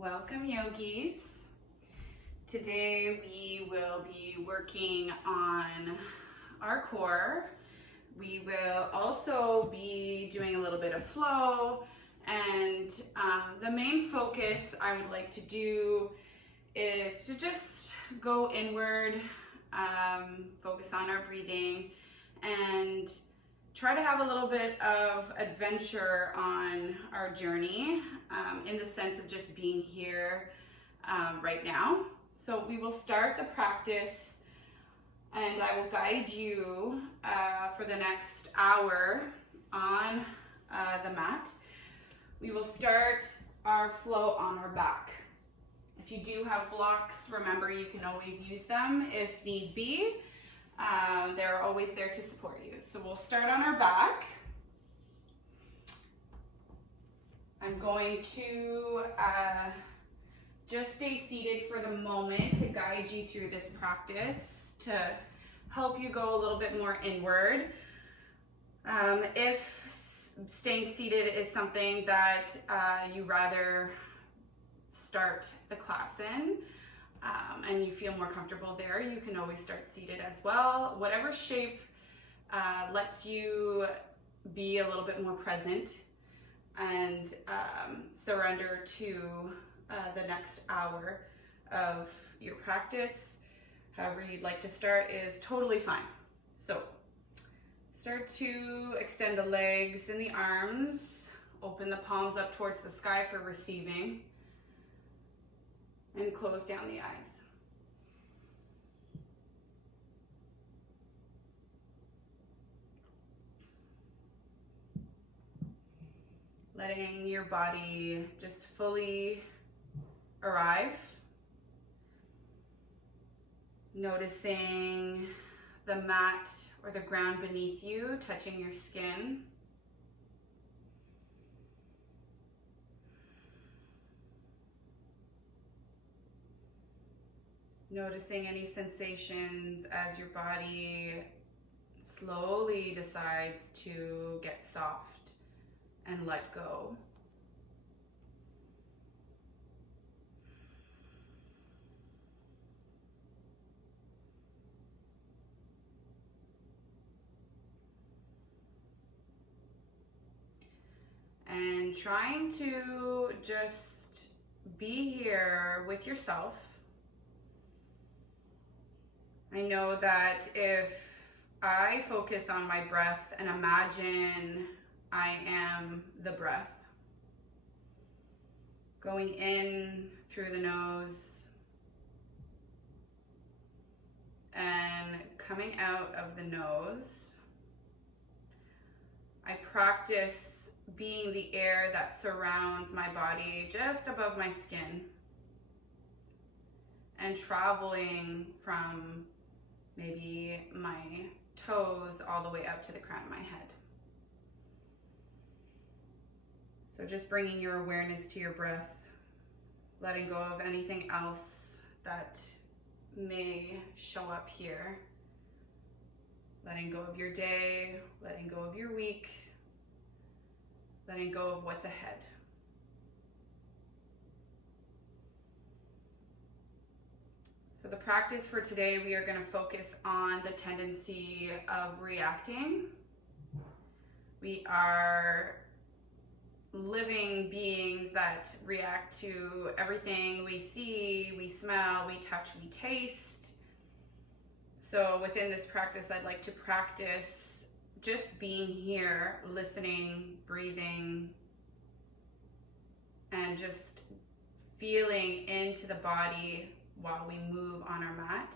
Welcome, yogis. Today we will be working on our core. We will also be doing a little bit of flow, and the main focus I would like to do is to just go inward, focus on our breathing, and try to have a little bit of adventure on our journey, in the sense of just being here right now. So we will start the practice, and I will guide you for the next hour on the mat. We will start our flow on our back. If you do have blocks, remember you can always use them if need be. They're always there to support you. So we'll start on our back. I'm going to just stay seated for the moment to guide you through this practice, to help you go a little bit more inward. If staying seated is something that you rather start the class in, and you feel more comfortable there, you can always start seated as well. Whatever shape lets you be a little bit more present and surrender to the next hour of your practice. However you'd like to start is totally fine. So start to extend the legs and the arms, open the palms up towards the sky for receiving, and close down the eyes. Letting your body just fully arrive. Noticing the mat or the ground beneath you touching your skin. Noticing any sensations as your body slowly decides to get soft and let go. And trying to just be here with yourself. I know that if I focus on my breath and imagine I am the breath, going in through the nose and coming out of the nose, I practice being the air that surrounds my body just above my skin and traveling from maybe my toes all the way up to the crown of my head. So just bringing your awareness to your breath, letting go of anything else that may show up here. Letting go of your day, letting go of your week, letting go of what's ahead. So the practice for today, we are going to focus on the tendency of reacting. We are living beings that react to everything we see, we smell, we touch, we taste. So within this practice, I'd like to practice just being here, listening, breathing, and just feeling into the body while we move on our mat.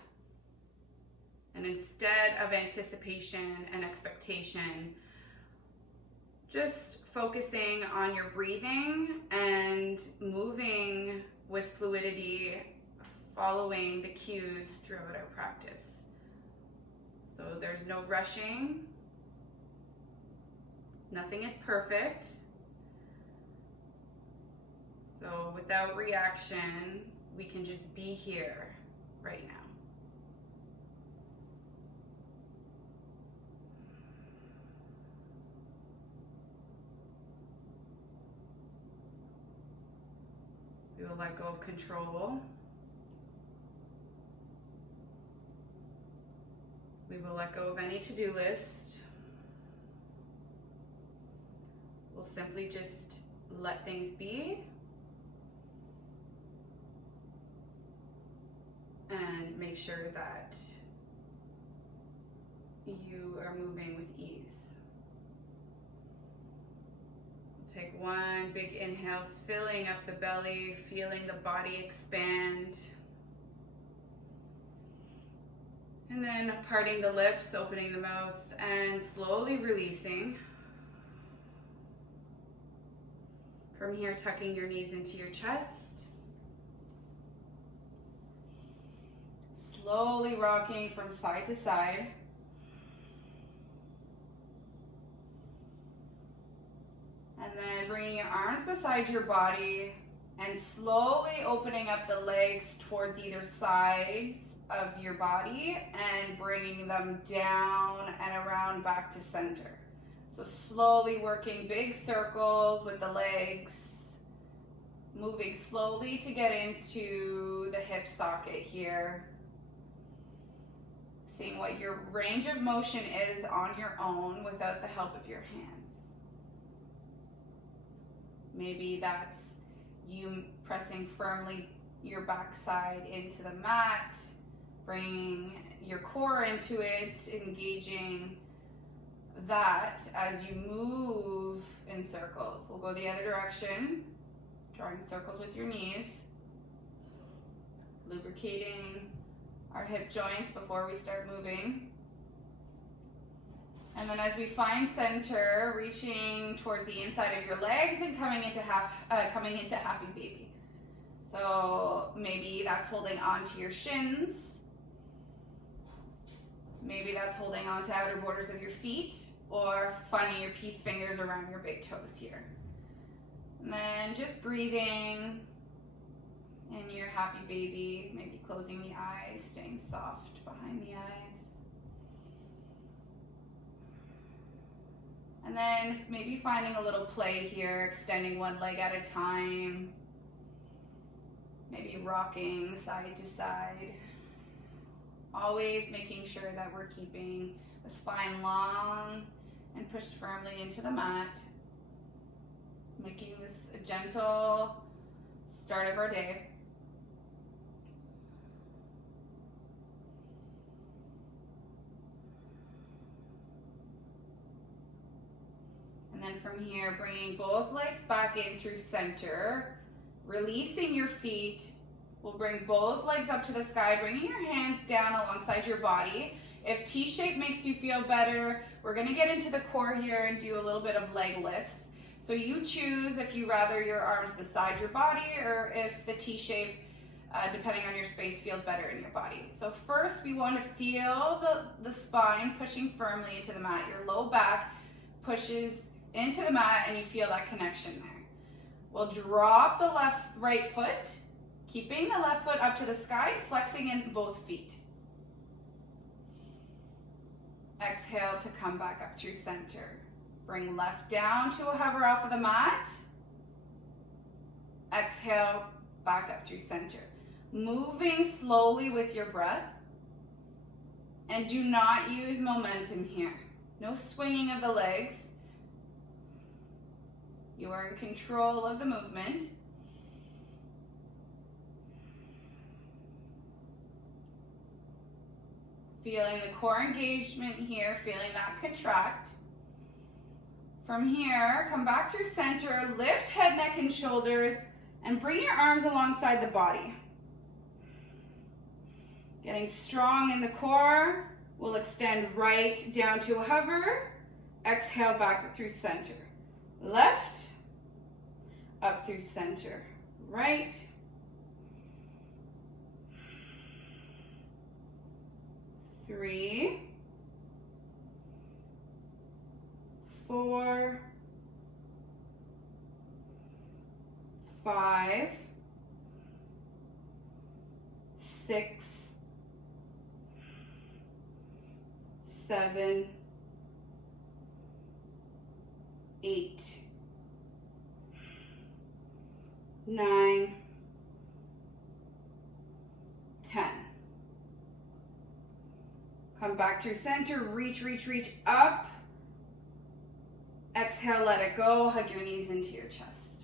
And instead of anticipation and expectation, just focusing on your breathing and moving with fluidity, following the cues throughout our practice. So there's no rushing. Nothing is perfect. So without reaction, we can just be here right now. We will let go of control. We will let go of any to-do list. We'll simply just let things be and make sure that you are moving with ease. Take one big inhale, filling up the belly, feeling the body expand. And then parting the lips, opening the mouth, and slowly releasing. From here, tucking your knees into your chest. Slowly rocking from side to side. And then bringing your arms beside your body and slowly opening up the legs towards either sides of your body and bringing them down and around back to center. So slowly working big circles with the legs, moving slowly to get into the hip socket here. Seeing what your range of motion is on your own without the help of your hands. Maybe that's you pressing firmly your backside into the mat, bringing your core into it, engaging that as you move in circles. We'll go the other direction, drawing circles with your knees, lubricating our hip joints before we start moving. And then as we find center, reaching towards the inside of your legs and coming into happy baby. So maybe that's holding on to your shins. Maybe that's holding on to outer borders of your feet, or finding your peace fingers around your big toes here. And then just breathing in your happy baby, maybe closing the eyes, staying soft behind the eyes. And then maybe finding a little play here, extending one leg at a time, maybe rocking side to side. Always making sure that we're keeping the spine long and pushed firmly into the mat. Making this a gentle start of our day. And then from here, bringing both legs back in through center, releasing your feet. We'll bring both legs up to the sky, bringing your hands down alongside your body. If T-shape makes you feel better, we're gonna get into the core here and do a little bit of leg lifts. So you choose if you rather your arms beside your body or if the T-shape, depending on your space, feels better in your body. So first we wanna feel the spine pushing firmly into the mat. Your low back pushes into the mat and you feel that connection there. We'll drop the right foot, keeping the left foot up to the sky, flexing in both feet. Exhale to come back up through center. Bring left down to a hover off of the mat. Exhale, back up through center. Moving slowly with your breath. And do not use momentum here. No swinging of the legs. You are in control of the movement. Feeling the core engagement here, feeling that contract. From here, come back through center, lift head, neck, and shoulders, and bring your arms alongside the body. Getting strong in the core, we'll extend right down to a hover. Exhale, back up through center. Left, up through center. Right. Three, 4, 5, 6, 7, 8, 9, Come back through center, reach, reach, reach up. Exhale, let it go. Hug your knees into your chest.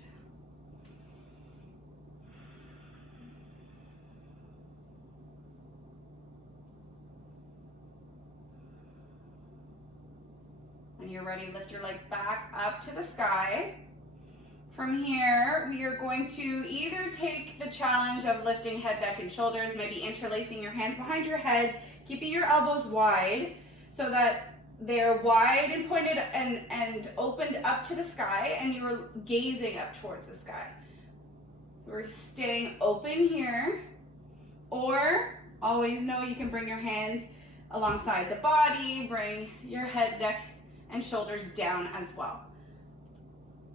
When you're ready, lift your legs back up to the sky. From here, we are going to either take the challenge of lifting head, neck, and shoulders, maybe interlacing your hands behind your head, keeping your elbows wide so that they're wide and pointed and opened up to the sky, and you're gazing up towards the sky. So we're staying open here, or always know you can bring your hands alongside the body, bring your head, neck, and shoulders down as well.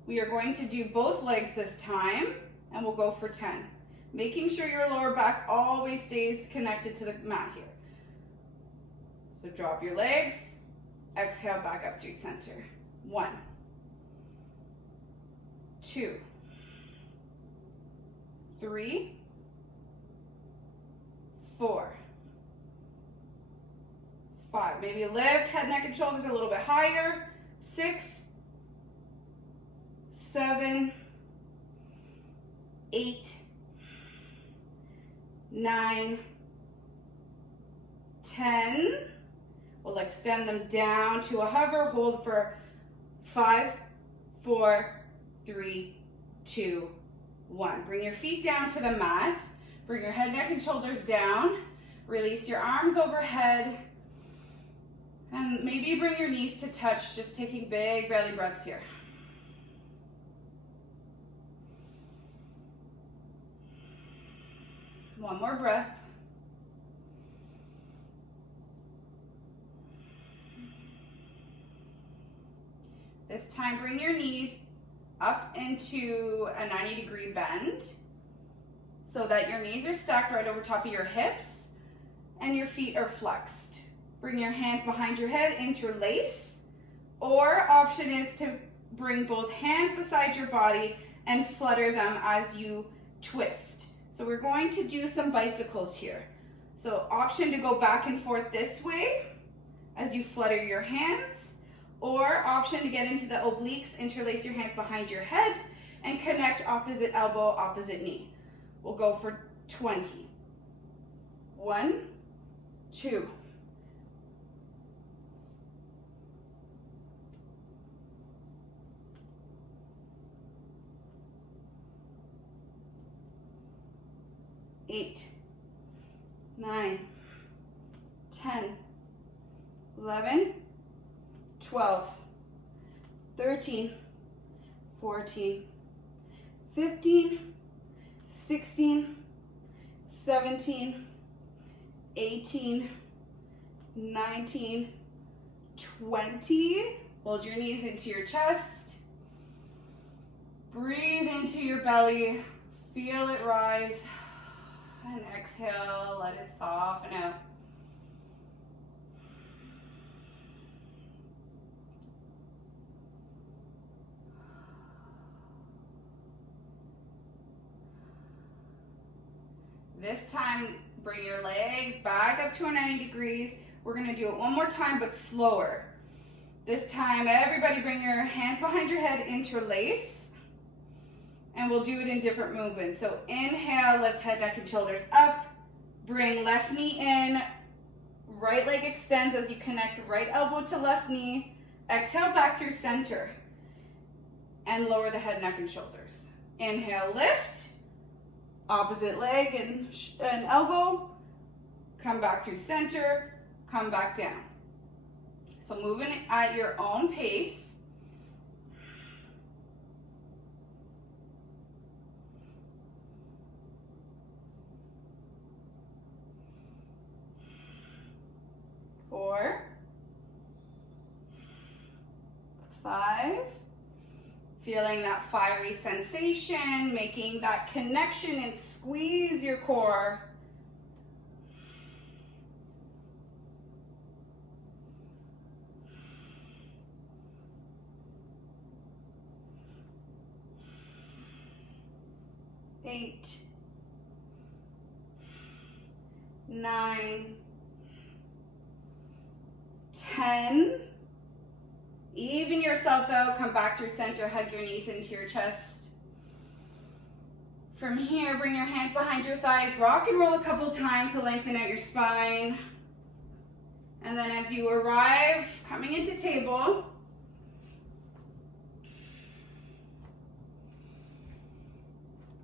We are going to do both legs this time, and we'll go for 10. Making sure your lower back always stays connected to the mat here. So drop your legs, exhale back up through center. 1, 2, 3, 4, 5. Maybe lift head, neck, and shoulders a little bit higher. 6, 7, 8, 9, 10. We'll extend them down to a hover. Hold for 5, 4, 3, 2, 1. Bring your feet down to the mat. Bring your head, neck, and shoulders down. Release your arms overhead. And maybe bring your knees to touch, just taking big belly breaths here. One more breath. This time, bring your knees up into a 90-degree bend so that your knees are stacked right over top of your hips and your feet are flexed. Bring your hands behind your head, interlace, or option is to bring both hands beside your body and flutter them as you twist. So we're going to do some bicycles here. So option to go back and forth this way as you flutter your hands, or option to get into the obliques, interlace your hands behind your head and connect opposite elbow, opposite knee. We'll go for 20. 1, 2, 8, 9, 10, 11, 12, 13, 14, 15, 16, 17, 18, 19, 20. Hold your knees into your chest. Breathe into your belly. Feel it rise. And exhale, let it soften out. This time, bring your legs back up to a 90 degrees. We're gonna do it one more time, but slower. This time, everybody bring your hands behind your head, interlace, and we'll do it in different movements. So inhale, lift head, neck, and shoulders up. Bring left knee in, right leg extends as you connect right elbow to left knee. Exhale back through center and lower the head, neck, and shoulders. Inhale, lift. Opposite leg and elbow, come back through center, come back down. So moving at your own pace. Four, 5, feeling that fiery sensation, making that connection and squeeze your core. 8, 9, 10. Even yourself out, come back through center, hug your knees into your chest. From here, bring your hands behind your thighs, rock and roll a couple times to lengthen out your spine. And then as you arrive, coming into table,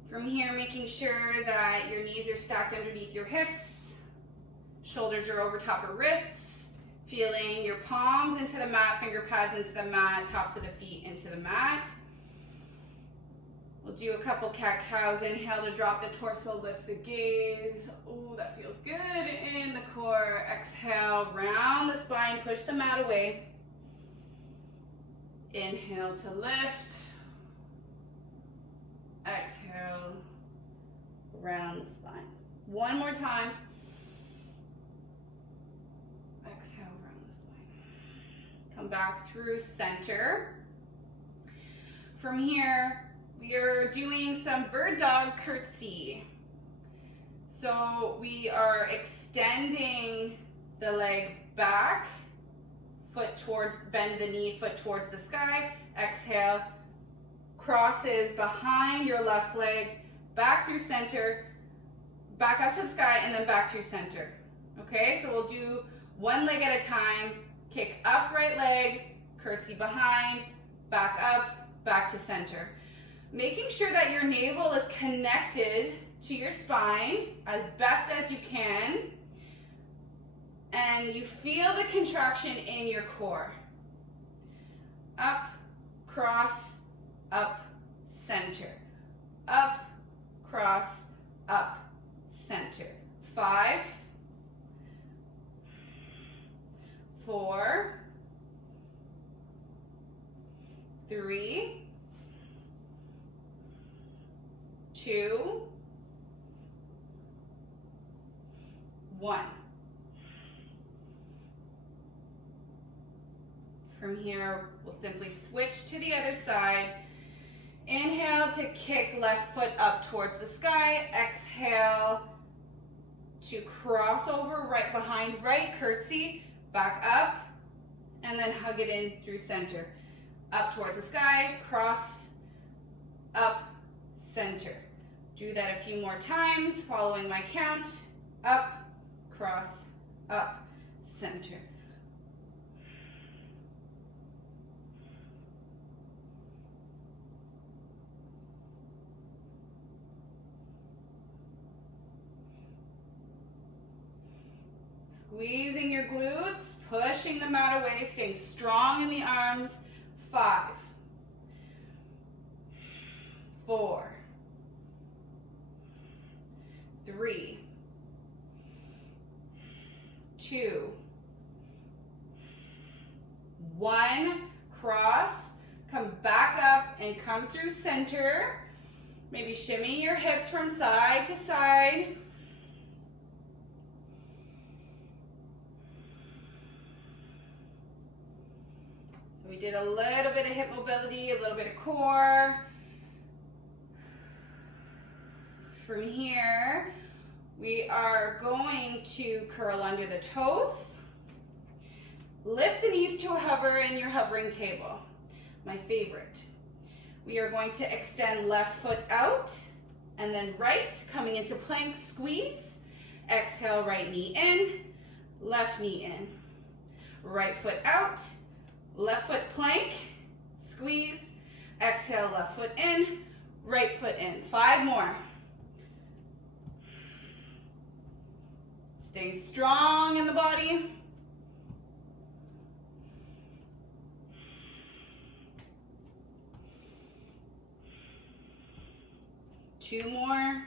from here, making sure that your knees are stacked underneath your hips, shoulders are over top of wrists, feeling your palms into the mat, finger pads into the mat, tops of the feet into the mat. We'll do a couple cat-cows. Inhale to drop the torso, lift the gaze. Oh, that feels good in the core. Exhale, round the spine, push the mat away. Inhale to lift. Exhale, round the spine. One more time. Exhale, round the spine. Come back through center. From here, we are doing some bird dog curtsy. So we are extending the leg back, foot towards, bend the knee, foot towards the sky. Exhale, crosses behind your left leg, back through center, back up to the sky, and then back through center. Okay, so we'll do one leg at a time. Kick up right leg, curtsy behind, back up, back to center. Making sure that your navel is connected to your spine as best as you can, and you feel the contraction in your core. Up, cross, up, center. Up, cross, up, center. 5, 4, 3, 2, 1. From here, we'll simply switch to the other side. Inhale to kick left foot up towards the sky. Exhale to cross over right behind right, curtsy, back up, and then hug it in through center. Up towards the sky, cross, up, center. Do that a few more times, following my count. Up, cross, up, center. Squeezing your glutes, pushing the mat away, staying strong in the arms. 5, 4, 3, 2, 1. Cross, come back up and come through center. Maybe shimmy your hips from side to side. So we did a little bit of hip mobility, a little bit of core. From here, we are going to curl under the toes. Lift the knees to a hover in your hovering table. My favorite. We are going to extend left foot out and then right, coming into plank squeeze. Exhale, right knee in, left knee in. Right foot out, left foot plank, squeeze. Exhale, left foot in, right foot in. 5 more. Staying strong in the body. Two more.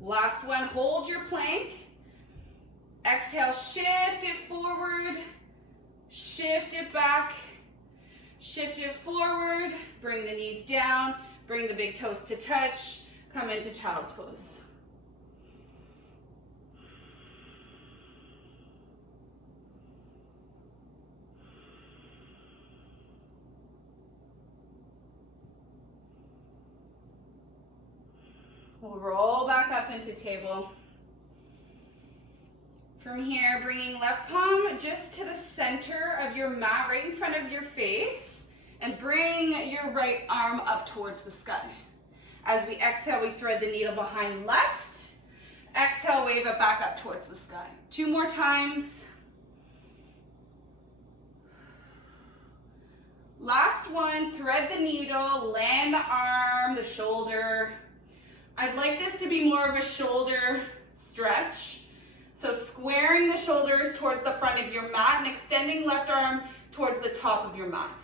Last one, hold your plank. Exhale, shift it forward, shift it back, shift it forward, bring the knees down, bring the big toes to touch. Come into child's pose. We'll roll back up into table. From here, bringing left palm just to the center of your mat, right in front of your face, and bring your right arm up towards the sky. As we exhale, we thread the needle behind left. Exhale, wave it back up towards the sky. 2 more times. Last one, thread the needle, land the arm, the shoulder. I'd like this to be more of a shoulder stretch. So squaring the shoulders towards the front of your mat and extending left arm towards the top of your mat.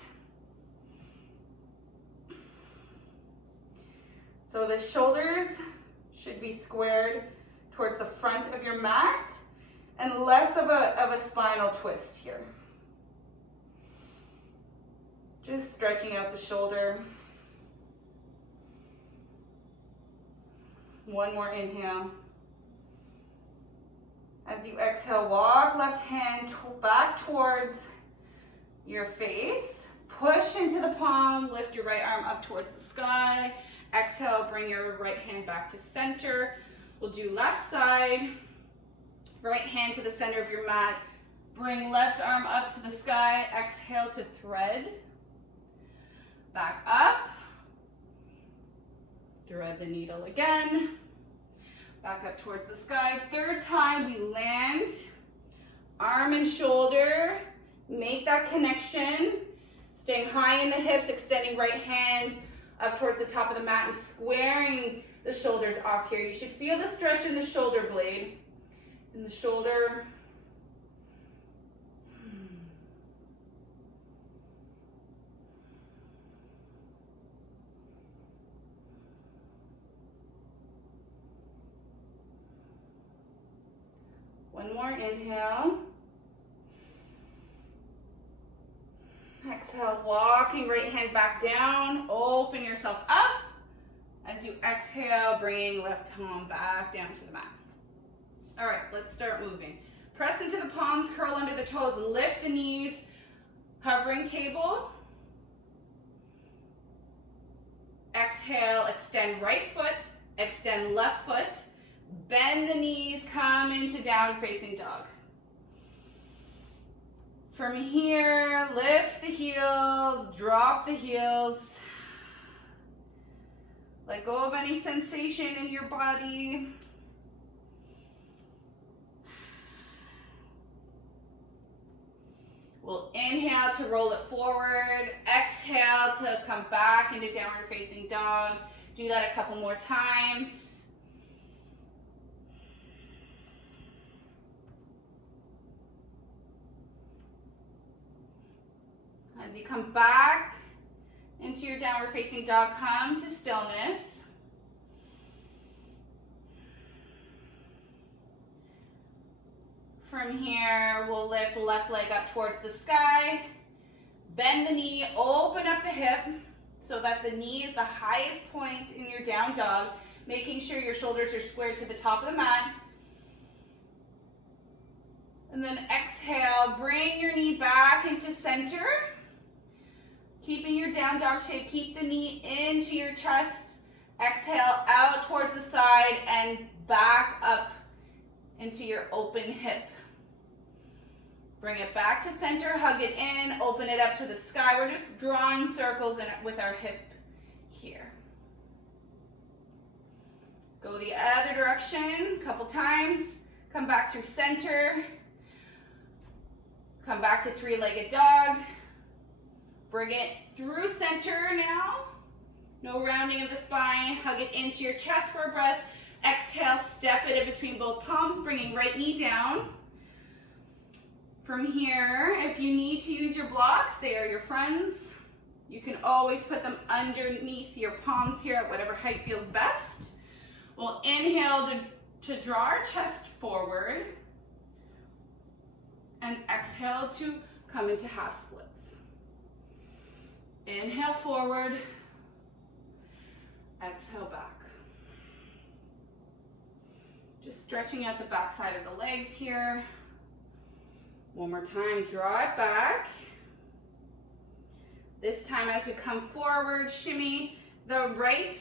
So the shoulders should be squared towards the front of your mat and less of a spinal twist here. Just stretching out the shoulder. One more inhale. As you exhale, walk left hand back towards your face. Push into the palm, lift your right arm up towards the sky. Exhale, bring your right hand back to center. We'll do left side. Right hand to the center of your mat. Bring left arm up to the sky. Exhale to thread. Back up. Thread the needle again. Back up towards the sky. 3rd time, we land. Arm and shoulder. Make that connection. Staying high in the hips, extending right hand up towards the top of the mat and squaring the shoulders off here. You should feel the stretch in the shoulder blade. In the shoulder. One more inhale. Exhale, walking right hand back down. Open yourself up. As you exhale, bring left palm back down to the mat. All right, let's start moving. Press into the palms, curl under the toes, lift the knees, hovering table. Exhale, extend right foot, extend left foot. Bend the knees, come into down facing dog. From here, lift the heels, drop the heels. Let go of any sensation in your body. We'll inhale to roll it forward. Exhale to come back into downward facing dog. Do that a couple more times. As you come back into your downward facing dog, come to stillness. From here, we'll lift left leg up towards the sky. Bend the knee, open up the hip so that the knee is the highest point in your down dog, making sure your shoulders are squared to the top of the mat. And then exhale, bring your knee back into center. Keeping your down dog shape, keep the knee into your chest. Exhale out towards the side and back up into your open hip. Bring it back to center, hug it in, open it up to the sky. We're just drawing circles in it with our hip here. Go the other direction a couple times. Come back through center. Come back to 3-legged dog. Bring it through center now. No rounding of the spine. Hug it into your chest for a breath. Exhale, step it in between both palms, bringing right knee down. From here, if you need to use your blocks, they are your friends. You can always put them underneath your palms here at whatever height feels best. We'll inhale to draw our chest forward. And exhale to come into half splits. Inhale forward, exhale back. Just stretching out the back side of the legs here. One more time, draw it back. This time as we come forward, shimmy the right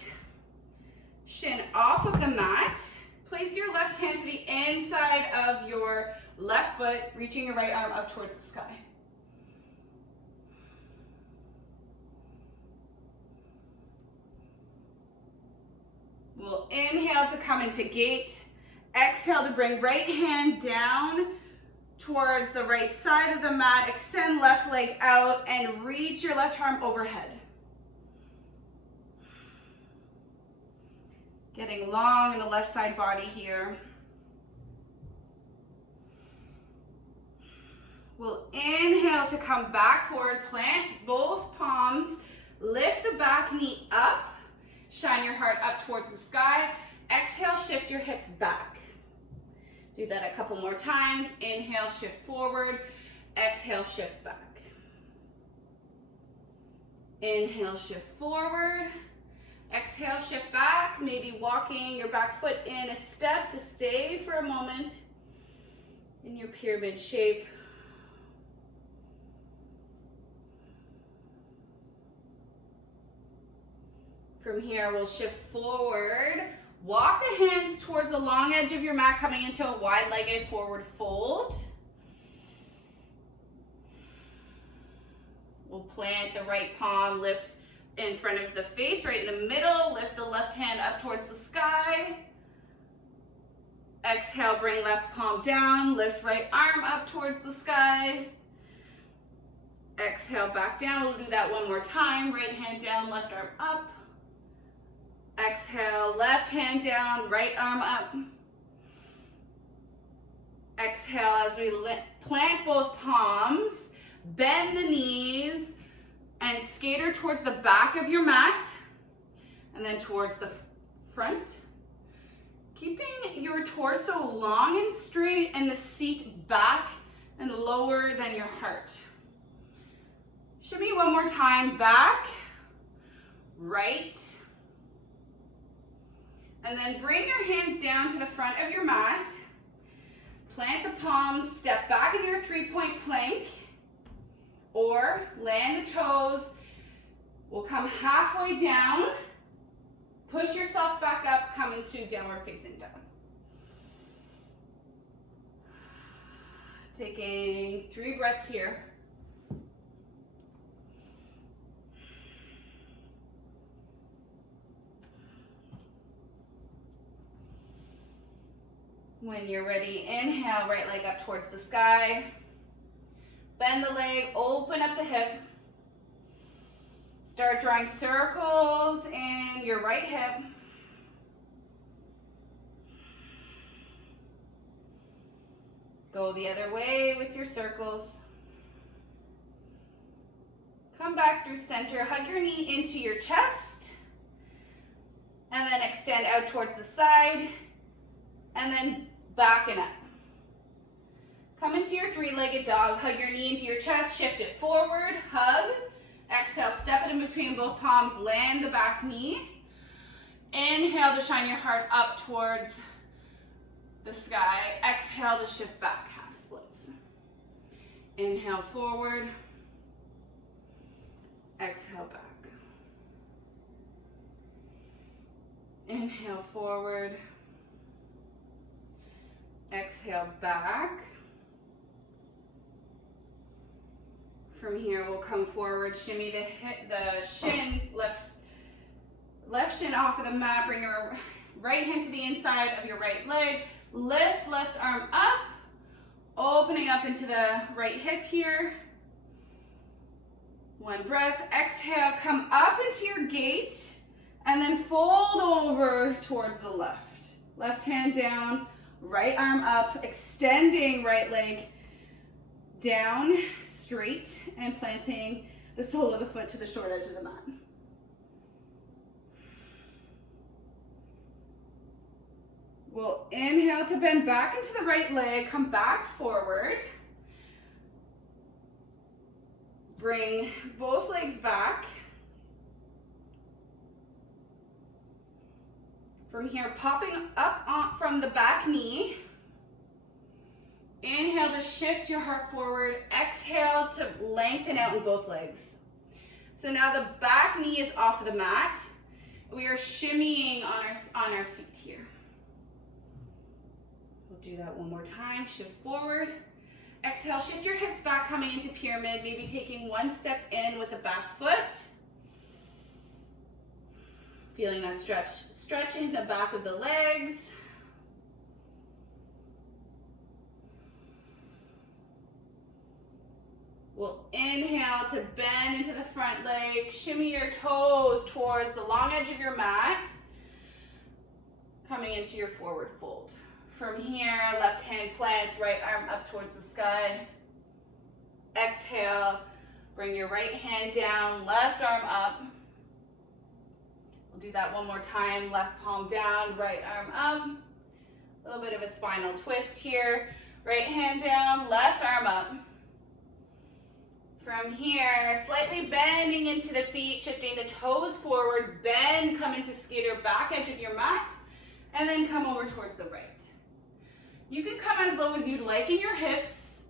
shin off of the mat. Place your left hand to the inside of your left foot, reaching your right arm up towards the sky. We'll inhale to come into gate. Exhale to bring right hand down towards the right side of the mat. Extend left leg out and reach your left arm overhead. Getting long in the left side body here. We'll inhale to come back forward, plant both palms, lift the back knee up, shine your heart up towards the sky. Exhale, shift your hips back. Do that a couple more times. Inhale, shift forward. Exhale, shift back. Inhale, shift forward. Exhale, shift back. Maybe walking your back foot in a step to stay for a moment in your pyramid shape. From here, we'll shift forward. Walk the hands towards the long edge of your mat, coming into a wide-legged forward fold. We'll plant the right palm, lift in front of the face, right in the middle. Lift the left hand up towards the sky. Exhale, bring left palm down. Lift right arm up towards the sky. Exhale, back down. We'll do that one more time. Right hand down, left arm up. Exhale, left hand down, right arm up. Exhale as we plant both palms, bend the knees, and skater towards the back of your mat, and then towards the front. Keeping your torso long and straight and the seat back and lower than your heart. Shimmy one more time, back, right, and then bring your hands down to the front of your mat. Plant the palms, step back in your three-point plank, or land the toes. We'll come halfway down, push yourself back up, come into downward facing dog. Taking 3 breaths here. When you're ready, inhale, right leg up towards the sky. Bend the leg, open up the hip. Start drawing circles in your right hip. Go the other way with your circles. Come back through center, hug your knee into your chest. And then extend out towards the side. And then back and up. Come into your 3-legged dog, hug your knee into your chest, shift it forward, hug. Exhale, step it in between both palms, land the back knee. Inhale to shine your heart up towards the sky. Exhale to shift back, half splits. Inhale forward. Exhale back. Inhale forward. Exhale back. From here, we'll come forward, shimmy the shin, left shin off of the mat. Bring your right hand to the inside of your right leg. Lift left arm up, opening up into the right hip here. One breath. Exhale, come up into your gate, and then fold over towards the left. Left hand down. Right arm up, extending right leg down, straight, and planting the sole of the foot to the short edge of the mat. We'll inhale to bend back into the right leg, come back forward. Bring both legs back. From here, popping up from the back knee. Inhale to shift your heart forward. Exhale to lengthen out in both legs. So now the back knee is off of the mat. We are shimmying on our feet here. We'll do that one more time. Shift forward. Exhale, shift your hips back, coming into pyramid, maybe taking one step in with the back foot. Feeling that stretch in the back of the legs. We'll inhale to bend into the front leg. Shimmy your toes towards the long edge of your mat. Coming into your forward fold. From here, left hand plants, right arm up towards the sky. Exhale, bring your right hand down, left arm up. We'll do that one more time. Left palm down, right arm up. A little bit of a spinal twist here. Right hand down, left arm up. From here, slightly bending into the feet, shifting the toes forward, bend, come into skater back edge of your mat, and then come over towards the right. You can come as low as you'd like in your hips,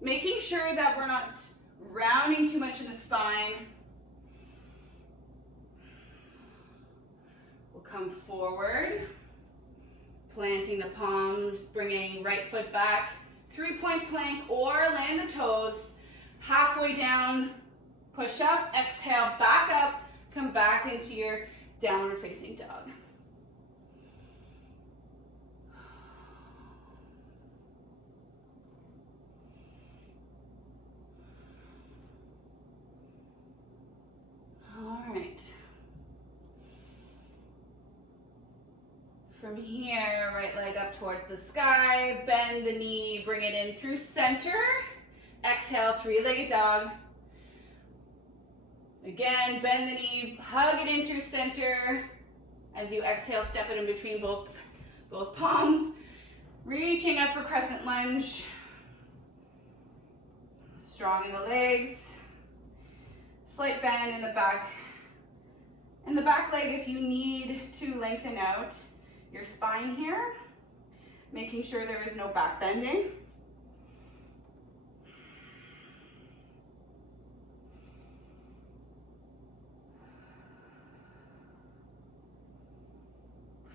making sure that we're not rounding too much in the spine. We'll come forward, planting the palms, bringing right foot back, 3-point plank, or land the toes. Halfway down, push up, exhale, back up, come back into your downward facing dog. All right. From here, right leg up towards the sky, bend the knee, bring it in through center. Exhale, 3-legged dog. Again, bend the knee, hug it in through center. As you exhale, step it in between both palms. Reaching up for crescent lunge. Strong in the legs. Slight bend in the back. In the back leg, if you need to lengthen out your spine here, making sure there is no back bending.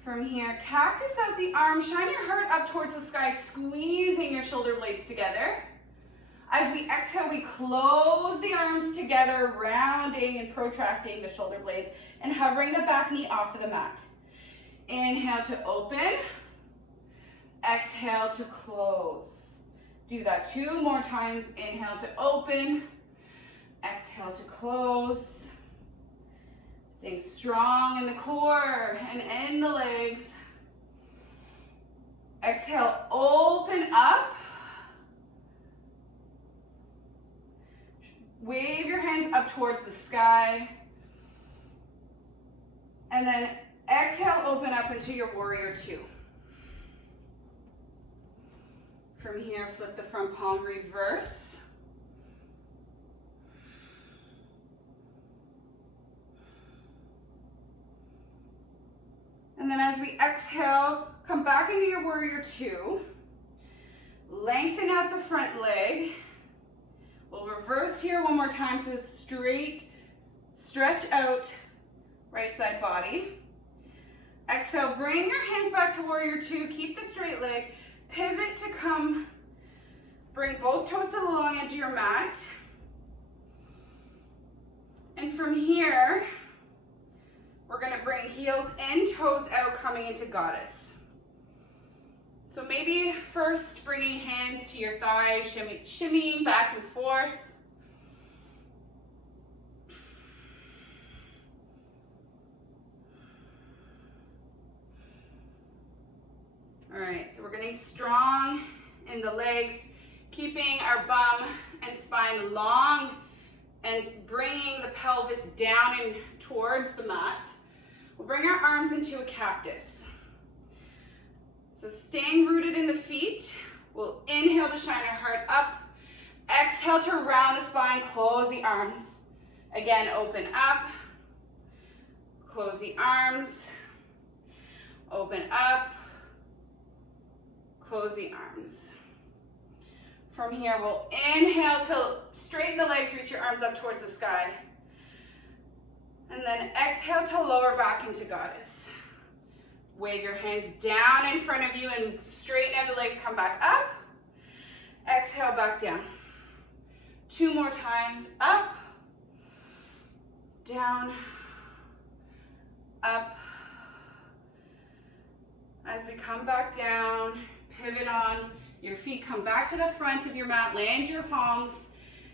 From here, cactus out the arms, shine your heart up towards the sky, squeezing your shoulder blades together. As we exhale, we close the arms together, rounding and protracting the shoulder blades and hovering the back knee off of the mat. Inhale to open, exhale to close. Do that 2 more times. Inhale to open, exhale to close. Staying strong in the core and in the legs. Exhale, open up. Wave your hands up towards the sky. And then exhale, open up into your warrior 2. From here, flip the front palm, reverse. And then as we exhale, come back into your warrior 2. Lengthen out the front leg. We'll reverse here one more time to straight, stretch out right side body. Exhale, bring your hands back to warrior 2. Keep the straight leg. Pivot to come. Bring both toes to the long edge of your mat. And from here, we're gonna bring heels in, toes out, coming into goddess. So maybe first bringing hands to your thighs, shimmying back and forth. All right, so we're getting strong in the legs, keeping our bum and spine long and bringing the pelvis down and towards the mat. We'll bring our arms into a cactus. So staying rooted in the feet, we'll inhale to shine our heart up. Exhale to round the spine, close the arms. Again, open up, close the arms, open up, close the arms. From here, we'll inhale to straighten the legs, reach your arms up towards the sky. And then exhale to lower back into goddess. Wave your hands down in front of you and straighten out the legs, come back up. Exhale, back down. 2 more times, up, down, up. As we come back down, pivot on your feet, come back to the front of your mat, land your palms,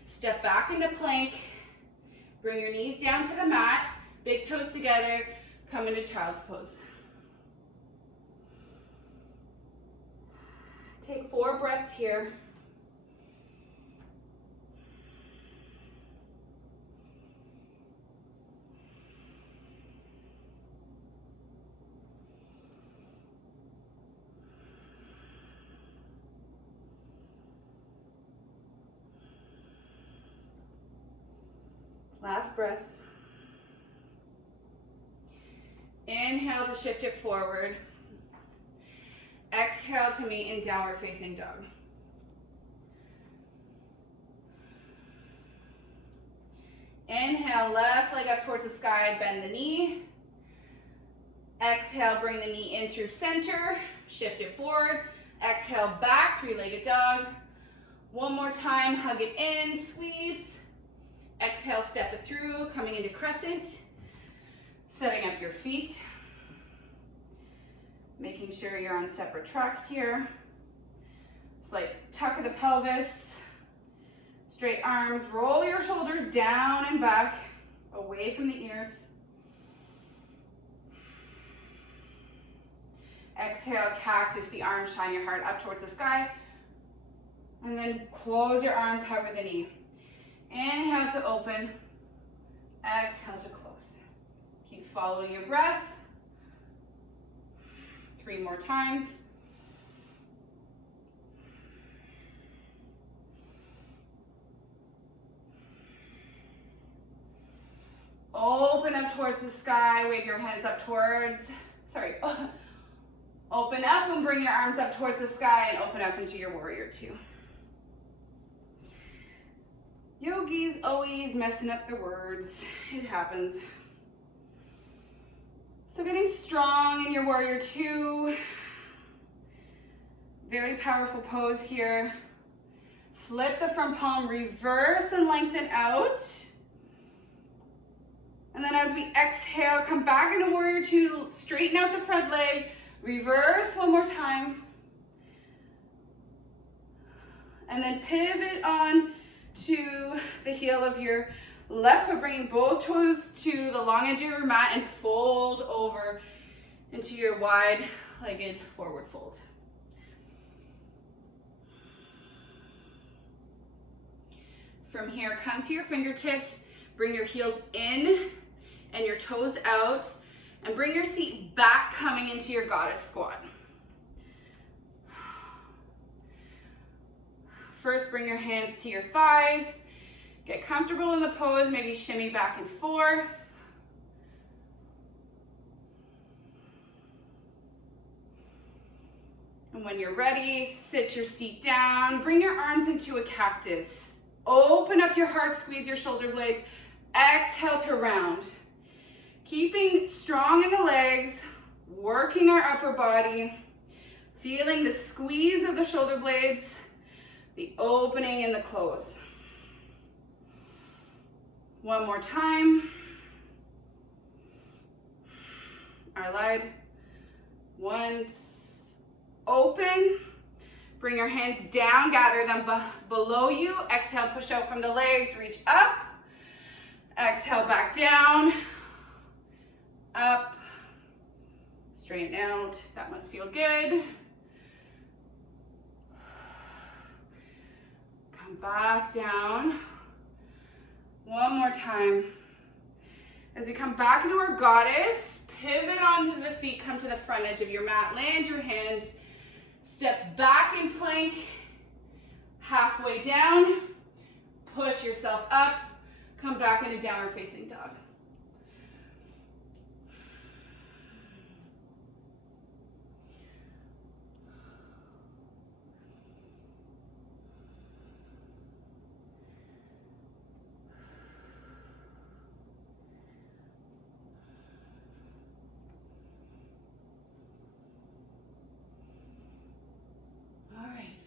step back into plank, bring your knees down to the mat, big toes together, come into child's pose. Take 4 breaths here. Last breath. Inhale to shift it forward. Exhale to meet in downward facing dog. Inhale, left leg up towards the sky, bend the knee. Exhale, bring the knee in through center, shift it forward. Exhale, back, 3-legged dog. One more time, hug it in, squeeze. Exhale, step it through, coming into crescent. Setting up your feet. Making sure you're on separate tracks here. Slight tuck of the pelvis. Straight arms, roll your shoulders down and back, away from the ears. Exhale, cactus the arms, shine your heart up towards the sky. And then close your arms, hover the knee. Inhale to open, exhale to close. Keep following your breath. 3 more times. Open up towards the sky, wave your hands up towards, open up and bring your arms up towards the sky and open up into your warrior 2. Yogis always messing up their words. It happens. So getting strong in your warrior 2. Very powerful pose here. Flip the front palm, reverse and lengthen out. And then as we exhale, come back into warrior 2, straighten out the front leg, reverse one more time. And then pivot on to the heel of your left foot, bringing both toes to the long edge of your mat and fold over into your wide-legged forward fold. From here, come to your fingertips, bring your heels in and your toes out, and bring your seat back, coming into your goddess squat. First, bring your hands to your thighs. Get comfortable in the pose, maybe shimmy back and forth. And when you're ready, sit your seat down. Bring your arms into a cactus. Open up your heart, squeeze your shoulder blades. Exhale to round. Keeping strong in the legs, working our upper body, feeling the squeeze of the shoulder blades, the opening and the close. One more time. Our leg. Once open. Bring your hands down, gather them below you. Exhale, push out from the legs, reach up. Exhale, back down. Up. Straighten out. That must feel good. Come back down. One more time. As we come back into our goddess, pivot onto the feet, come to the front edge of your mat, land your hands, step back in plank, halfway down, push yourself up, come back into downward facing dog.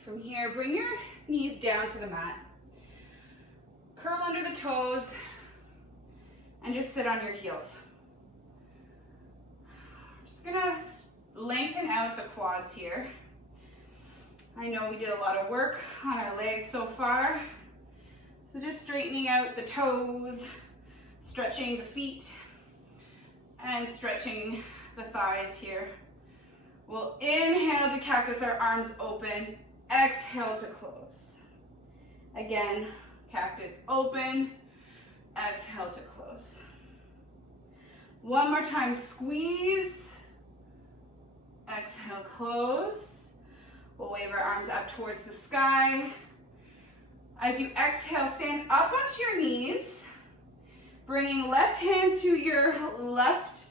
From here, bring your knees down to the mat. Curl under the toes and just sit on your heels. Just gonna lengthen out the quads here. I know we did a lot of work on our legs so far. So just straightening out the toes, stretching the feet, and stretching the thighs here. We'll inhale to cactus, our arms open. Exhale to close. Again, cactus open. Exhale to close. One more time, squeeze. Exhale, close. We'll wave our arms up towards the sky. As you exhale, stand up onto your knees, bringing left hand to your left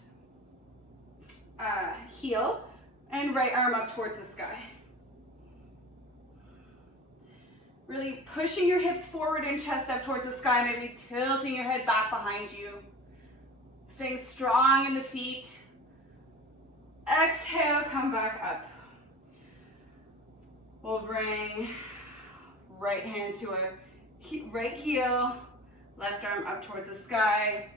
heel and right arm up towards the sky. Really pushing your hips forward and chest up towards the sky, maybe tilting your head back behind you. Staying strong in the feet. Exhale, come back up. We'll bring right hand to our right heel, left arm up towards the sky.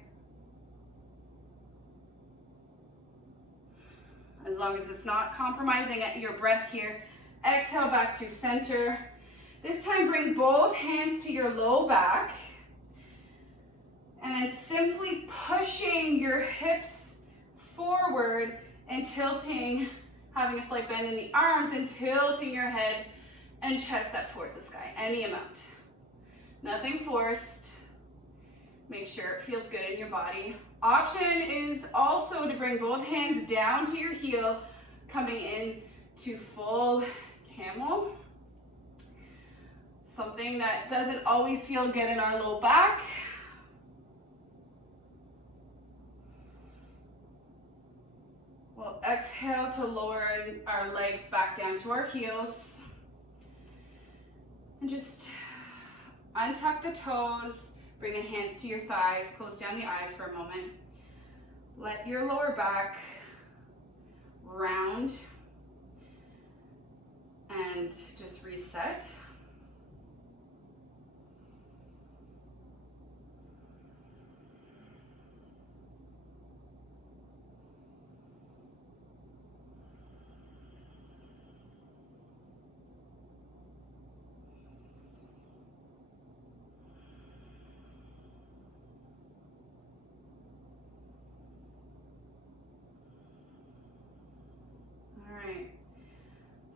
As long as it's not compromising at your breath here. Exhale back to center. This time bring both hands to your low back. And then simply pushing your hips forward and tilting, having a slight bend in the arms and tilting your head and chest up towards the sky, any amount. Nothing forced. Make sure it feels good in your body. Option is also to bring both hands down to your heel, coming in to full camel. Something that doesn't always feel good in our low back. We'll exhale to lower our legs back down to our heels. And just untuck the toes, bring the hands to your thighs, close down the eyes for a moment. Let your lower back round and just reset.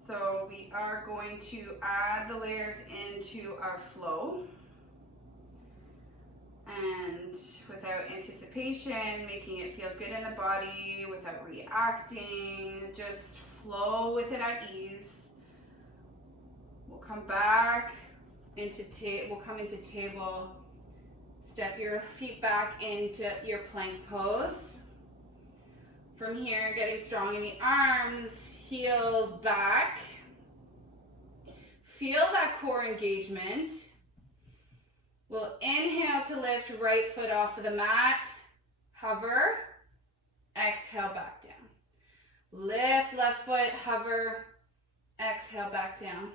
So we are going to add the layers into our flow. And without anticipation, making it feel good in the body, without reacting, just flow with it at ease. We'll come back into we'll come into table. Step your feet back into your plank pose. From here, getting strong in the arms, heels back. Feel that core engagement. We'll inhale to lift right foot off of the mat. Hover. Exhale back down. Lift left foot, hover. Exhale back down.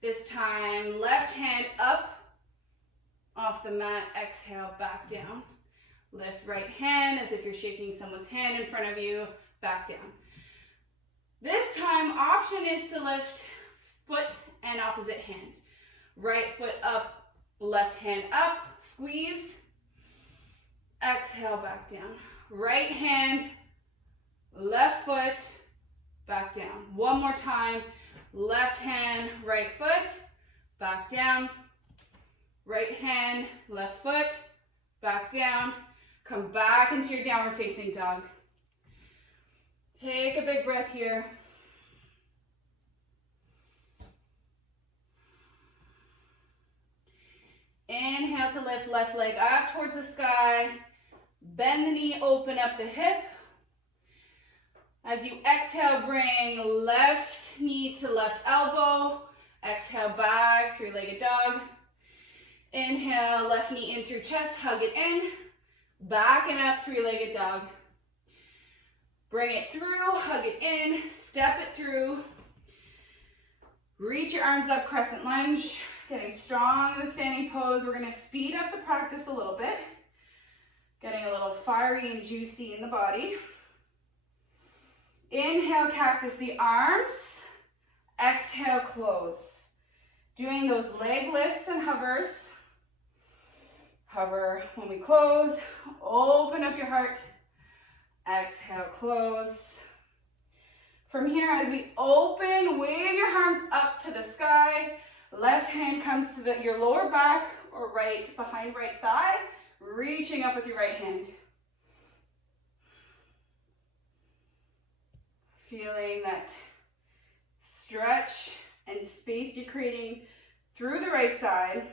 This time, left hand up off the mat. Exhale back down. Lift right hand as if you're shaking someone's hand in front of you. Back down. This time, option is to lift foot and opposite hand. Right foot up, left hand up, squeeze. Exhale back down. Right hand, left foot, back down. One more time. Left hand, right foot, back down. Right hand, left foot, back down. Come back into your downward facing dog. Take a big breath here. Inhale to lift left leg up towards the sky. Bend the knee, open up the hip. As you exhale, bring left knee to left elbow. Exhale back, three-legged dog. Inhale, left knee into your chest, hug it in. Back and up, three-legged dog. Bring it through, hug it in, step it through. Reach your arms up, crescent lunge. Getting strong in the standing pose. We're gonna speed up the practice a little bit. Getting a little fiery and juicy in the body. Inhale, cactus the arms. Exhale, close. Doing those leg lifts and hovers. Hover when we close. Open up your heart. Exhale, close. From here, as we open, wave your arms up to the sky. Left hand comes to your lower back or right behind right thigh. Reaching up with your right hand. Feeling that stretch and space you're creating through the right side.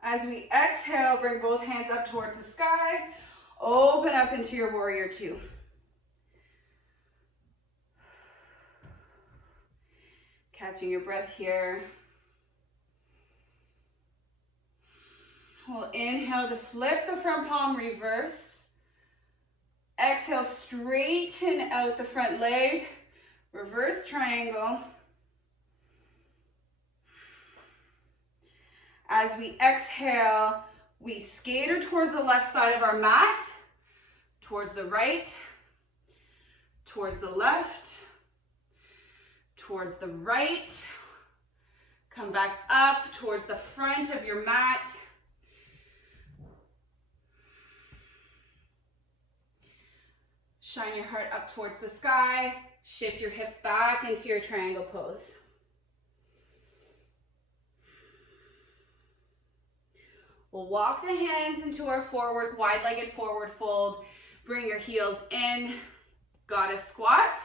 As we exhale, bring both hands up towards the sky. Open up into your warrior two. Catching your breath here. We'll inhale to flip the front palm, reverse. Exhale, straighten out the front leg. Reverse triangle. As we exhale, we skater towards the left side of our mat, towards the right, towards the left, towards the right. Come back up towards the front of your mat. Shine your heart up towards the sky. Shift your hips back into your triangle pose. We'll walk the hands into our forward, wide-legged forward fold. Bring your heels in, goddess squat.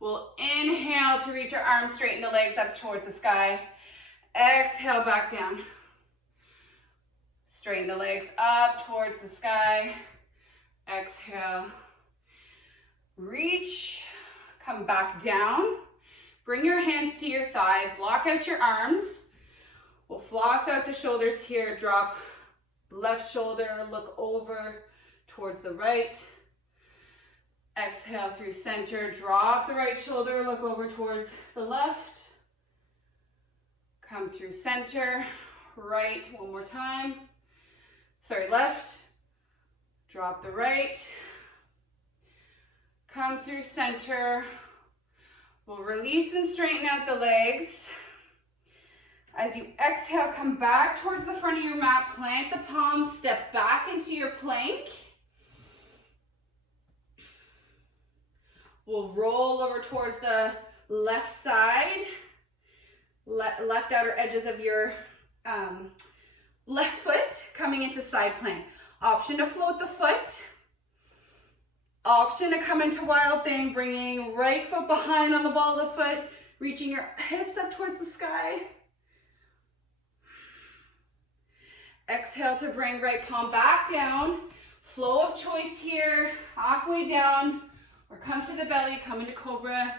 We'll inhale to reach our arms, straighten the legs up towards the sky. Exhale, back down. Straighten the legs up towards the sky. Exhale. Reach, come back down. Bring your hands to your thighs, lock out your arms. We'll floss out the shoulders here, drop left shoulder, look over towards the right. Exhale through center, drop the right shoulder, look over towards the left. Come through center, right, one more time. Sorry, left. Drop the right. Come through center. We'll release and straighten out the legs. As you exhale, come back towards the front of your mat, plant the palms, step back into your plank. We'll roll over towards the left side, left outer edges of your left foot, coming into side plank. Option to float the foot. Option to come into wild thing, bringing right foot behind on the ball of the foot, reaching your hips up towards the sky. Exhale to bring right palm back down. Flow of choice here, halfway down, or come to the belly, come into cobra.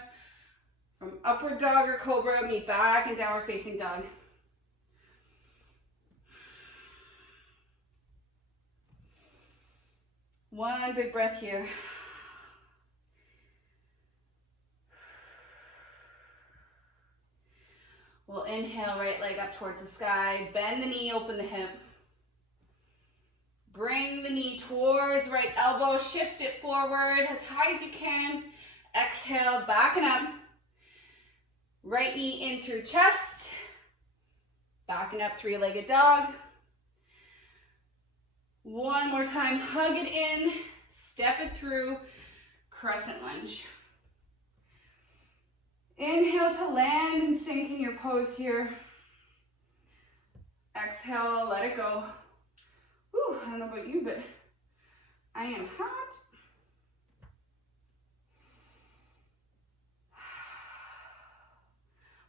From upward dog or cobra, meet back in downward facing dog. One big breath here. We'll inhale, right leg up towards the sky. Bend the knee, open the hip. Bring the knee towards right elbow. Shift it forward as high as you can. Exhale, backing up. Right knee in through chest. Backing up, three-legged dog. One more time, hug it in. Step it through, crescent lunge. Inhale to land and sink in your pose here. Exhale, let it go. Whew, I don't know about you, but I am hot.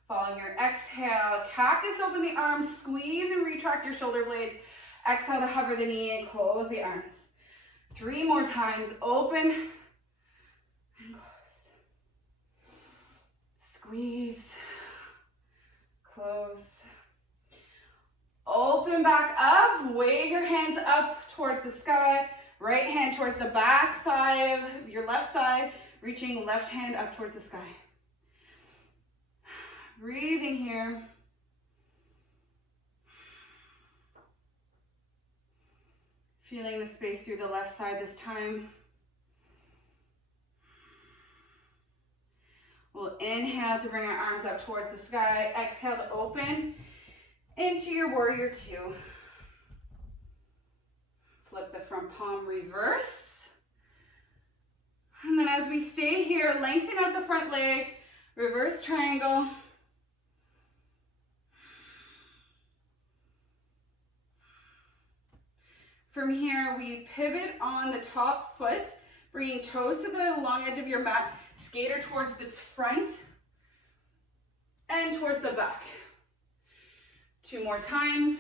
Following your exhale, cactus, open the arms, squeeze and retract your shoulder blades. Exhale to hover the knee and close the arms. 3 more times, open and close. Squeeze, close. Open back up, wave your hands up towards the sky. Right hand towards the back thigh of your left thigh. reaching left hand up towards the sky. Breathing here. Feeling the space through the left side this time. We'll inhale to bring our arms up towards the sky. Exhale to open into your warrior two. Flip the front palm, reverse. And then as we stay here, lengthen out the front leg, reverse triangle. From here, we pivot on the top foot, bringing toes to the long edge of your mat, skater towards the front and towards the back. 2 more times,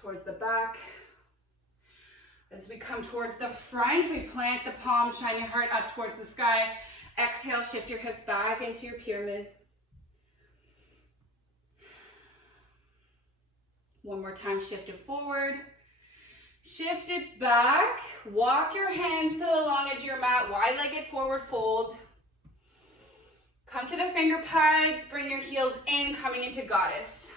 towards the back. As we come towards the front, we plant the palms, shine your heart up towards the sky. Exhale, shift your hips back into your pyramid. 1 more time, shift it forward. Shift it back. Walk your hands to the long edge of your mat, wide-legged forward fold. Come to the finger pads, bring your heels in, coming into goddess.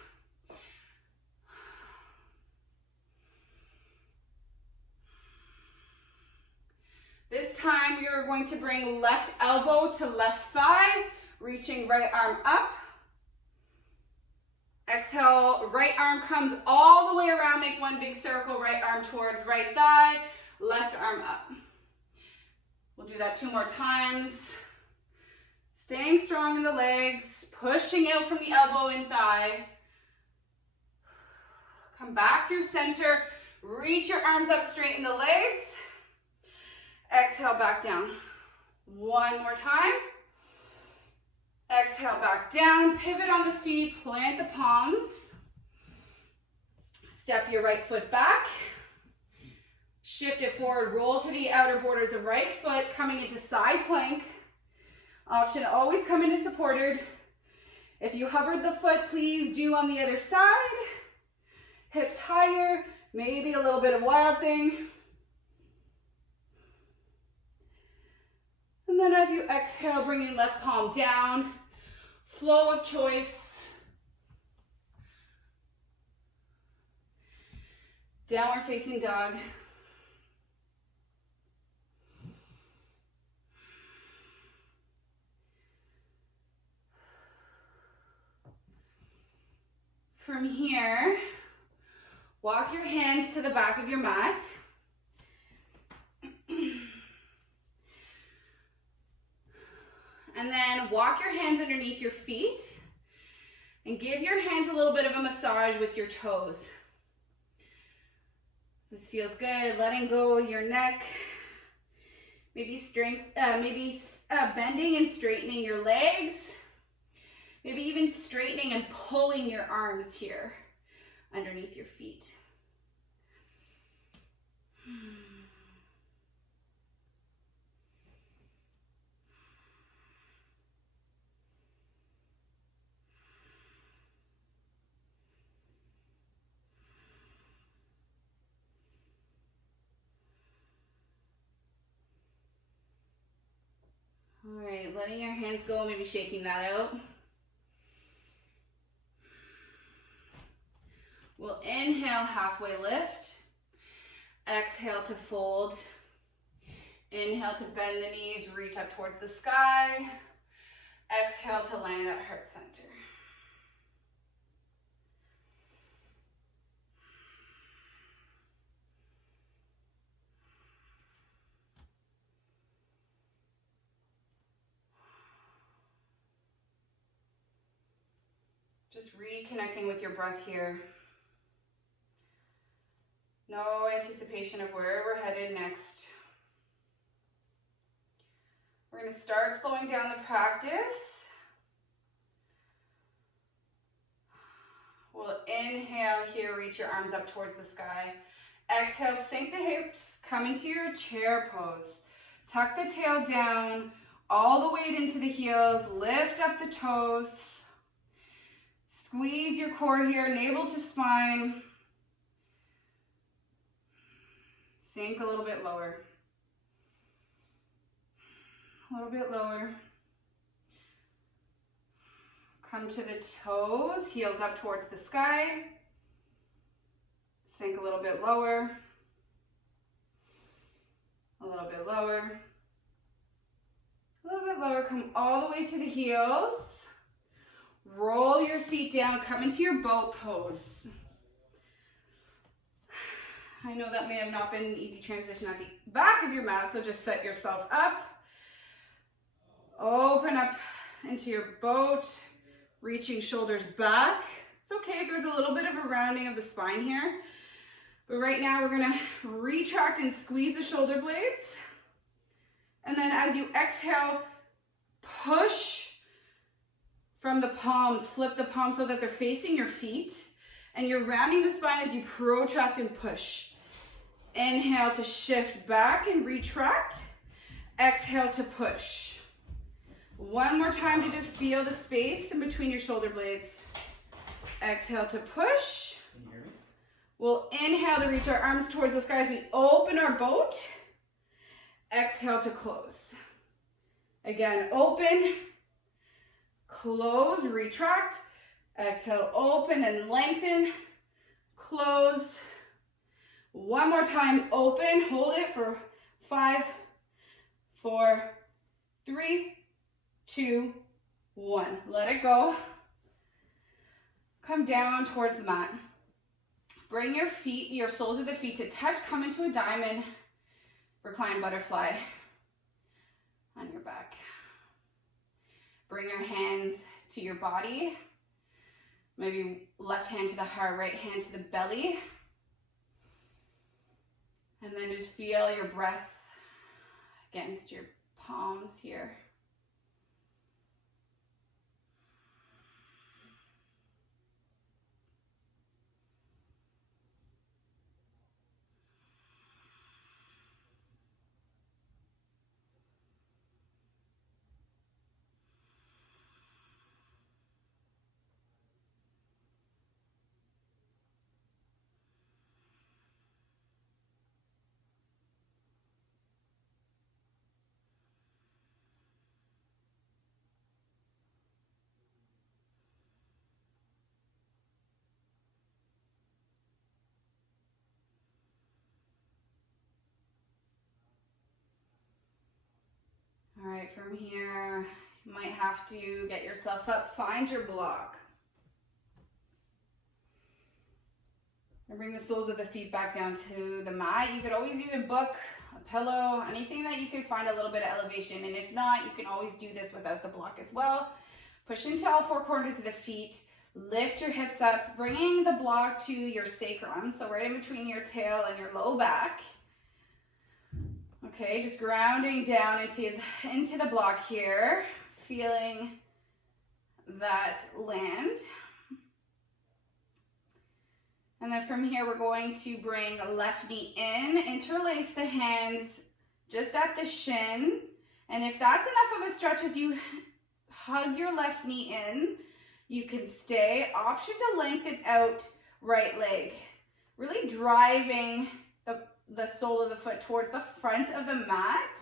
This time we are going to bring left elbow to left thigh, reaching right arm up. Exhale, right arm comes all the way around, make one big circle, right arm towards right thigh, left arm up. We'll do that 2 more times. Staying strong in the legs, pushing out from the elbow and thigh. Come back through center, reach your arms up, straighten the legs. Exhale, back down. 1 more time. Exhale, back down, pivot on the feet, plant the palms. Step your right foot back. Shift it forward, roll to the outer borders of right foot, coming into side plank. Option always come into supported. If you hovered the foot, please do on the other side. Hips higher, maybe a little bit of wild thing. And then as you exhale, bringing left palm down. Flow of choice. Downward facing dog. From here, walk your hands to the back of your mat. And then walk your hands underneath your feet and give your hands a little bit of a massage with your toes. This feels good. Letting go your neck. Maybe bending and straightening your legs. Maybe even straightening and pulling your arms here underneath your feet. All right, letting your hands go, maybe shaking that out. We'll inhale, halfway lift. Exhale to fold. Inhale to bend the knees, reach up towards the sky. Exhale to land at heart center. Just reconnecting with your breath here. No anticipation of where we're headed next. We're going to start slowing down the practice. We'll inhale here, reach your arms up towards the sky. Exhale, sink the hips, come into your chair pose. Tuck the tail down, all the weight into the heels, lift up the toes. Squeeze your core here, navel to spine. Sink a little bit lower. a little bit lower. Come to the toes, heels up towards the sky. Sink a little bit lower. A little bit lower. A little bit lower, come all the way to the heels. Roll your seat down, come into your boat pose. I know that may have not been an easy transition at the back of your mat, so just set yourself up. Open up into your boat, reaching shoulders back. It's okay if there's a little bit of a rounding of the spine here, but right now we're gonna retract and squeeze the shoulder blades. And then as you exhale, push from the palms, flip the palms so that they're facing your feet. And you're rounding the spine as you protract and push. Inhale to shift back and retract. Exhale to push. One more time to just feel the space in between your shoulder blades. Exhale to push. Can you hear me? We'll inhale to reach our arms towards the sky as we open our boat. Exhale to close. Again, open, close, retract. Exhale, open and lengthen, close. One more time, open, hold it for 5, 4, 3, 2, 1. Let it go. Come down towards the mat. Bring your feet, your soles of the feet to touch, come into a diamond, recline butterfly on your back. Bring your hands to your body. Maybe left hand to the heart, right hand to the belly. And then just feel your breath against your palms here. All right, from here, you might have to get yourself up, find your block. And bring the soles of the feet back down to the mat. You could always use a book, a pillow, anything that you can find a little bit of elevation. And if not, you can always do this without the block as well. Push into all 4 corners of the feet. Lift your hips up, bringing the block to your sacrum. So right in between your tail and your low back. Okay, just grounding down into the block here, feeling that land. And then from here, we're going to bring left knee in, interlace the hands just at the shin. And if that's enough of a stretch as you hug your left knee in, you can stay. Option to lengthen out right leg, really driving the sole of the foot towards the front of the mat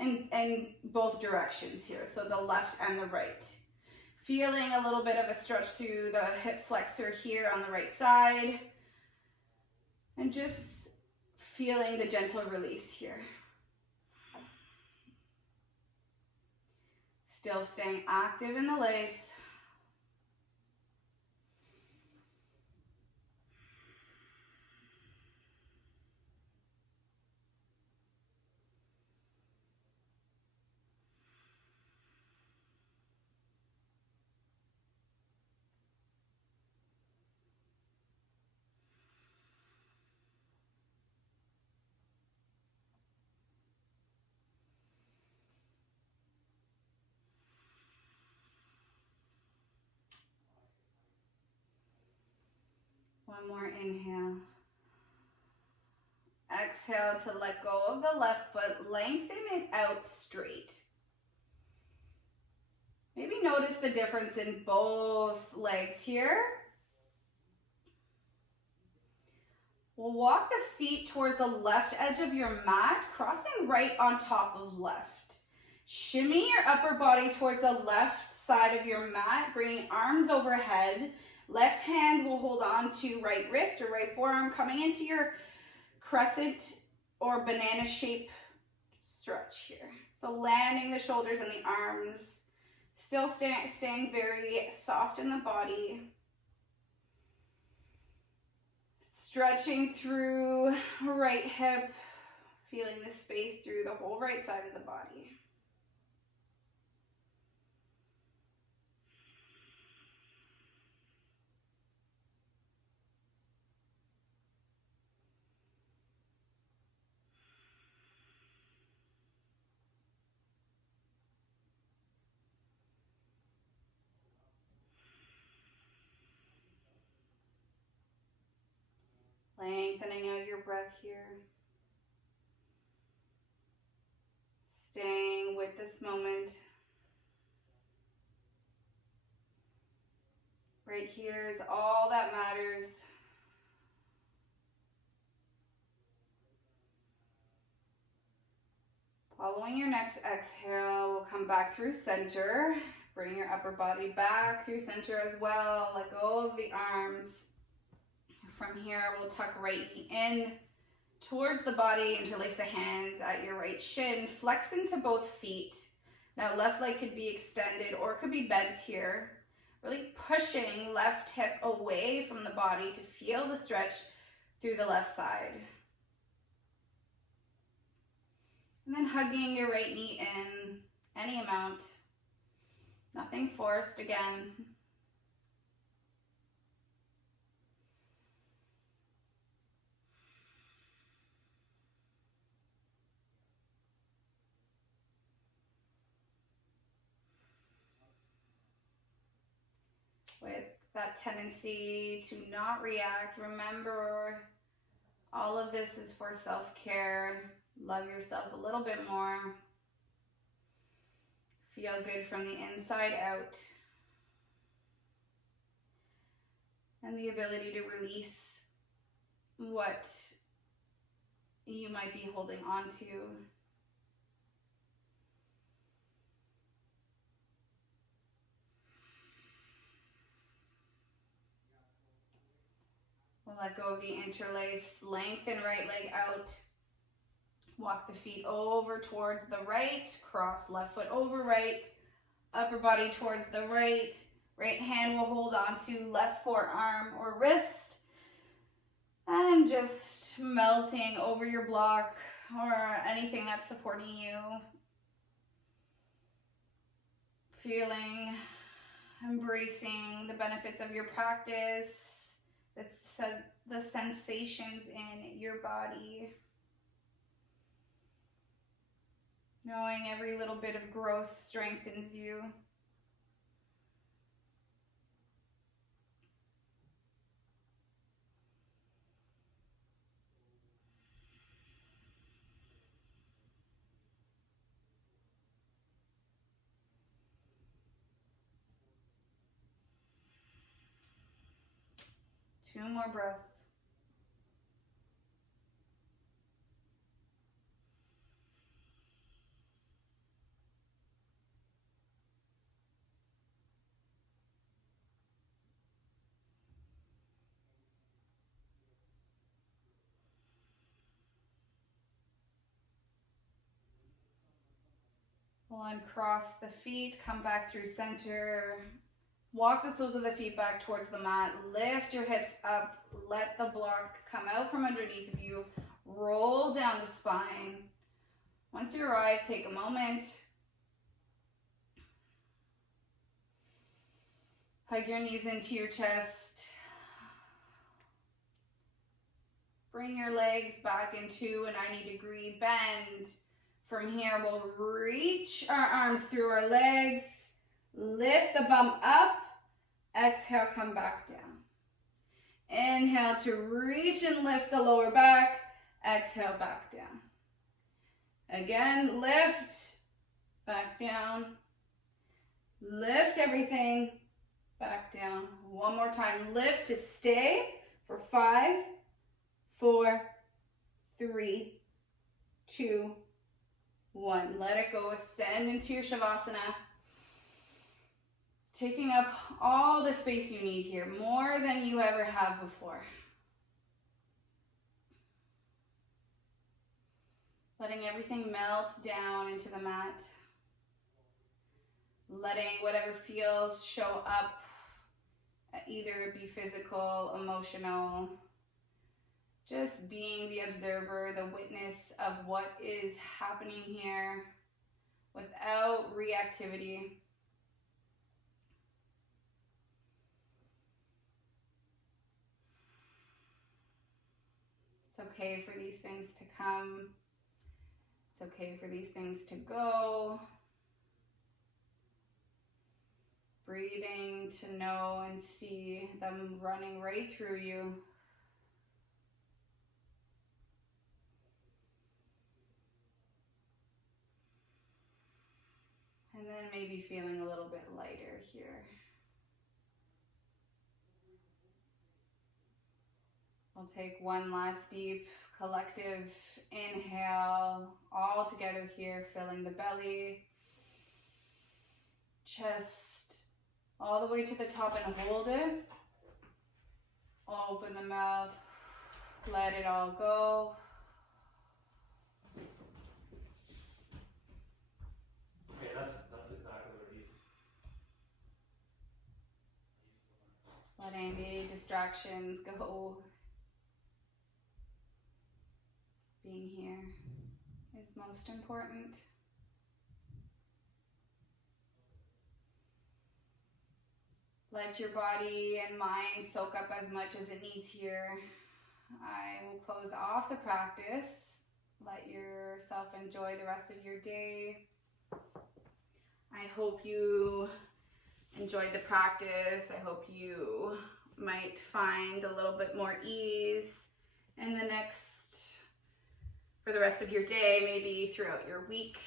and both directions here, so the left and the right. Feeling a little bit of a stretch through the hip flexor here on the right side, and just feeling the gentle release here. Still staying active in the legs. One more inhale. Exhale to let go of the left foot, lengthen it out straight. Maybe notice the difference in both legs here. We'll walk the feet towards the left edge of your mat, crossing right on top of left. Shimmy your upper body towards the left side of your mat, bringing arms overhead. Left hand will hold on to right wrist or right forearm, coming into your crescent or banana shape stretch here. So landing the shoulders and the arms, still staying very soft in the body. Stretching through right hip, feeling the space through the whole right side of the body. Lengthening out your breath here. Staying with this moment. Right here is all that matters. Following your next exhale, we'll come back through center. Bring your upper body back through center as well. Let go of the arms. From here, we'll tuck right knee in towards the body, interlace the hands at your right shin, flex into both feet. Now left leg could be extended or could be bent here. Really pushing left hip away from the body to feel the stretch through the left side. And then hugging your right knee in, any amount. Nothing forced again. With that tendency to not react, remember all of this is for self-care. Love yourself a little bit more. Feel good from the inside out. And the ability to release what you might be holding on to. We'll let go of the interlace, lengthen right leg out. Walk the feet over towards the right, cross left foot over right, upper body towards the right. Right hand will hold on to left forearm or wrist. And just melting over your block or anything that's supporting you. Feeling, embracing the benefits of your practice. It's the sensations in your body. Knowing every little bit of growth strengthens you. Two more breaths. We'll uncross the feet, come back through center. Walk the soles of the feet back towards the mat. Lift your hips up. Let the block come out from underneath of you. Roll down the spine. Once you arrive, take a moment. Hug your knees into your chest. Bring your legs back into a 90-degree bend. From here, we'll reach our arms through our legs. Lift the bum up. Exhale, come back down. Inhale to reach and lift the lower back. Exhale, back down. Again, lift, back down. Lift everything, back down. One more time. Lift to stay for 5, 4, 3, 2, 1. Let it go. Extend into your Shavasana. Taking up all the space you need here, more than you ever have before. Letting everything melt down into the mat. Letting whatever feels show up, either be physical, emotional. Just being the observer, the witness of what is happening here without reactivity. It's okay for these things to come. It's okay for these things to go. Breathing to know and see them running right through you. And then maybe feeling a little bit lighter here. We'll take one last deep collective inhale, all together here, filling the belly, chest, all the way to the top, and hold it. Open the mouth, let it all go. Okay, that's exactly what it is. Letting the distractions go. Being here is most important. Let your body and mind soak up as much as it needs here. I will close off the practice. Let yourself enjoy the rest of your day. I hope you enjoyed the practice. I hope you might find a little bit more ease in the for the rest of your day, maybe throughout your week.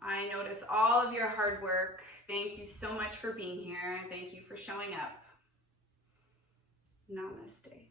I notice all of your hard work. Thank you so much for being here. Thank you for showing up. Namaste.